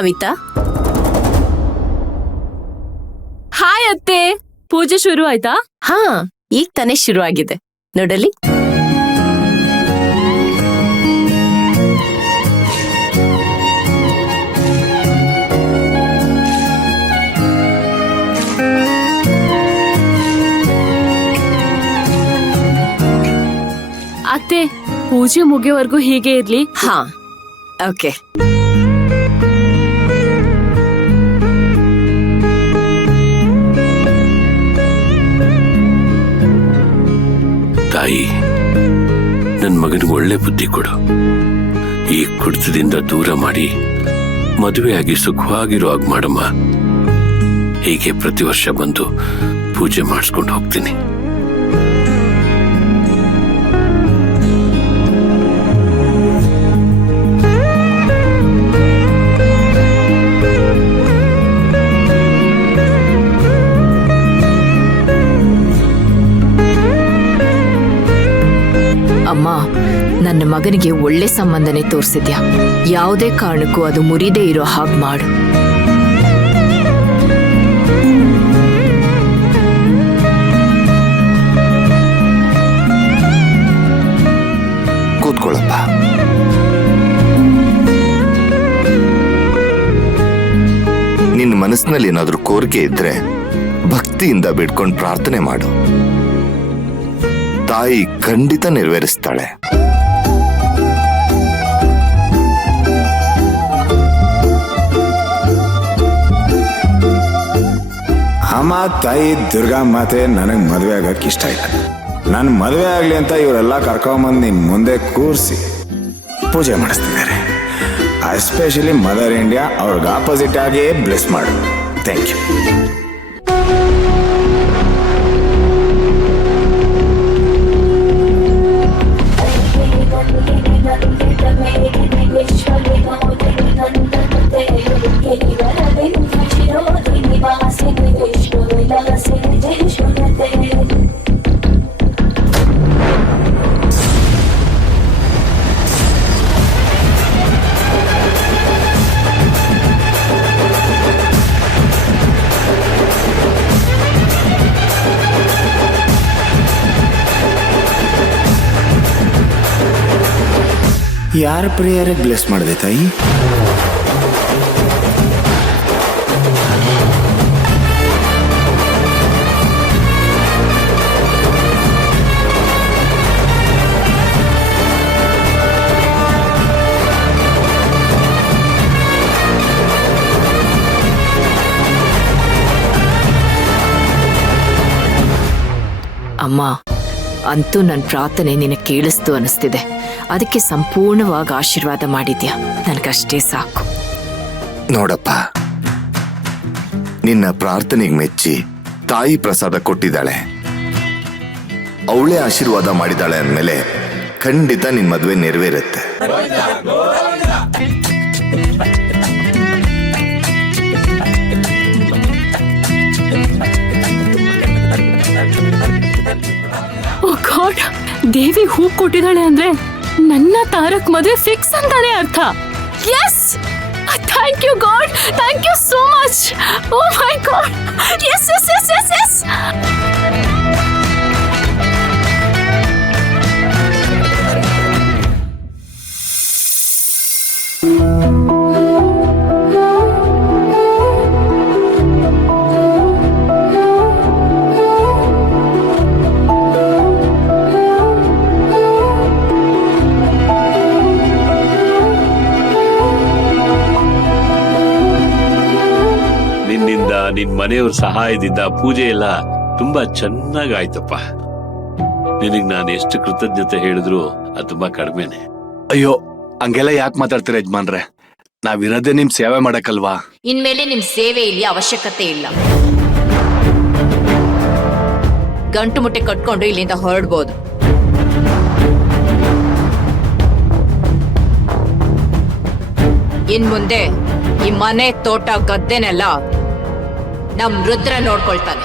ಮಾವಿತಾ. Hi ಅತ್ತೆ, ಪೂಜೆ ಶುರು ಆಯ್ತಾ? ಹಾ, ಈಗ ತಾನೇ ಶುರು ಆಗಿದೆ ನೋಡಲಿ. ಅತ್ತೆ, ಪೂಜೆ ಮುಗಿಯವರೆಗೂ ಹೀಗೆ ಇರ್ಲಿ. ಹಾ, ಓಕೆ. ತಾಯಿ, ನನ್ ಮಗನಿಗೆ ಒಳ್ಳೆ ಬುದ್ಧಿ ಕೊಡು. ಈ ಕುಡಿತದಿಂದ ದೂರ ಮಾಡಿ ಮದುವೆಯಾಗಿ ಸುಖವಾಗಿರೋ ಹಾಗೆ ಮಾಡಮ್ಮ. ಹೀಗೆ ಪ್ರತಿ ವರ್ಷ ಬಂದು ಪೂಜೆ ಮಾಡಿಸ್ಕೊಂಡು ಹೋಗ್ತೀನಿ. ಅಮ್ಮ, ನನ್ನ ಮಗನಿಗೆ ಒಳ್ಳೆ ಸಂಬಂಧನೇ ತೋರಿಸಿದ್ಯಾ. ಯಾವುದೇ ಕಾರಣಕ್ಕೂ ಅದು ಮುರಿದೇ ಇರೋ ಹಾಗೆ ಮಾಡು. ಕೂತ್ಕೊಳ್ಳಪ್ಪ. ನಿನ್ನ ಮನಸ್ಸಿನಲ್ಲಿ ಏನಾದ್ರೂ ಕೋರಿಕೆ ಇದ್ರೆ ಭಕ್ತಿಯಿಂದ ಬಿಡ್ಕೊಂಡು ಪ್ರಾರ್ಥನೆ ಮಾಡು. ತಾಯಿ ಖಂಡಿತ ನೆರವೇರಿಸ್ತಾಳೆ. ಅಮ್ಮ, ತಾಯಿ ದುರ್ಗಾ ಮಾತೆ ನನಗೆ ಮದುವೆ ಆಗಕ್ಕೆ ಇಷ್ಟ ಇಲ್ಲ. ನಾನು ಮದುವೆ ಆಗಲಿ ಅಂತ ಇವರೆಲ್ಲ ಕರ್ಕೊಂಬಂದು ನಿನ್ನ ಮುಂದೆ ಕೂರಿಸಿ ಪೂಜೆ ಮಾಡಿಸ್ತಿದ್ದಾರೆ. ಎಸ್ಪೆಷಲಿ ಮದರ್ ಇಂಡಿಯಾ ಅವ್ರಿಗೆ ಆಪೋಸಿಟ್ ಆಗಿ ಬ್ಲೆಸ್ ಮಾಡು. Thank you. ಯಾರ ಪ್ರೇಯರಿಗೆ ಬ್ಲೆಸ್ ಮಾಡಿದೆ ತಾಯಿ? ಅಮ್ಮ, ಅಂತೂ ನನ್ನ ಪ್ರಾರ್ಥನೆ ನಿನಗೆ ಕೇಳಿಸ್ತು ಅನಿಸ್ತಿದೆ. ಅದಕ್ಕೆ ಸಂಪೂರ್ಣವಾಗಿ ಆಶೀರ್ವಾದ ಮಾಡಿದ್ಯಾ. ನನಗಷ್ಟೇ ಸಾಕು. ನೋಡಪ್ಪ, ನಿನ್ನ ಪ್ರಾರ್ಥನೆಗೆ ಮೆಚ್ಚಿ ತಾಯಿ ಪ್ರಸಾದ ಕೊಟ್ಟಿದ್ದಾಳೆ. ಅವಳೇ ಆಶೀರ್ವಾದ ಮಾಡಿದಾಳೆ ಅಂದಮೇಲೆ ಖಂಡಿತ ನಿನ್ ಮದುವೆ ನೆರವೇರುತ್ತೆ. ಓ ಗಾಡ್, ದೇವಿ ಹೂ ಕೊಟ್ಟಿದ್ದಾಳೆ ಅಂದ್ರೆ ನನ್ನ ತಾರಕ್ ಮದುವೆ ಫಿಕ್ಸ್ ಅಂತಾನೆ ಅರ್ಥ. Yes, thank you God, thank you so much. Oh my God, yes yes yes yes yes. ನಿನ್ ಮನೆಯವ್ರ ಸಹಾಯದಿಂದ ಪೂಜೆ ಎಲ್ಲ ತುಂಬಾ ಚೆನ್ನಾಗ್ ಆಯ್ತಪ್ಪ. ನಿನಗ್ ನಾನು ಎಷ್ಟು ಕೃತಜ್ಞತೆ ಹೇಳಿದ್ರು ಅದು ತುಂಬಾ ಕಡಿಮೆನೆ. ಅಯ್ಯೋ, ಹಂಗೆಲ್ಲ ಯಾಕೆ ಮಾತಾಡ್ತೀರ ಯಜಮಾನ್ರೆ? ನಾವಿರೋದೇ ನಿಮ್ ಸೇವೆ ಮಾಡಕ್ಕಲ್ವಾ? ಇನ್ಮೇಲೆ ನಿಮ್ ಸೇವೆ ಇಲ್ಲಿ ಅವಶ್ಯಕತೆ ಇಲ್ಲ. ಗಂಟು ಮುಟ್ಟೆ ಕಟ್ಕೊಂಡು ಇಲ್ಲಿಂದ ಹೊರಡ್ಬೋದು. ಇನ್ ಮುಂದೆ ಈ ಮನೆ, ತೋಟ, ಗದ್ದೆನೆಲ್ಲ ನಮ್ ರುದ್ರ ನೋಡ್ಕೊಳ್ತಾನೆ.